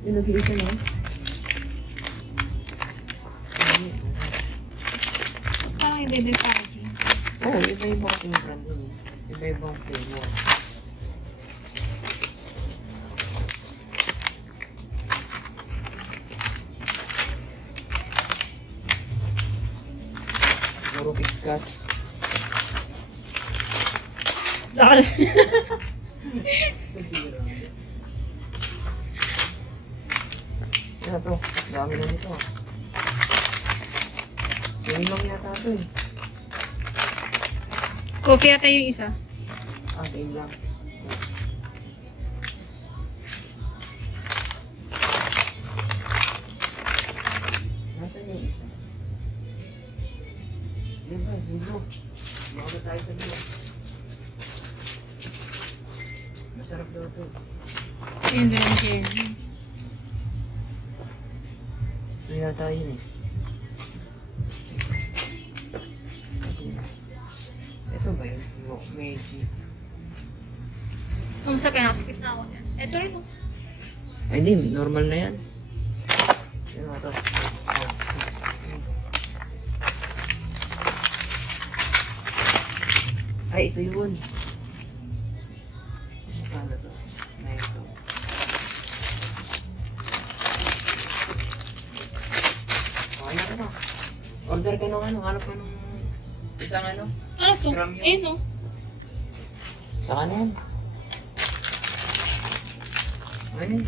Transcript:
Yung nag-iisa na. Parang i-baby packaging. Oo, iba-ibang yung brand yun. Iba-ibang flavor. Puro KitKat. Lakas. Yan to. Dami na nito. Same lang yata ito eh. Coffee ata yung isa. Ah, same lang. Nasaan yung isa? Diba, dito. Baka tayo sa dito. Masarap daw ito. Yun din, yun. Ito yata yun eh. Ito ba yun? Meiji. Kumusta ka nakakit na ako yan? Ito rin oh. Ay di, normal na yan. Yan nga to. Ay, ito yun. Paano to? Na ito. Okay na ano? Order ka nung ano? Hanap ka nung isang ano? Ano to? Gram yun. Ayun oh. Saka na yan. Ayun.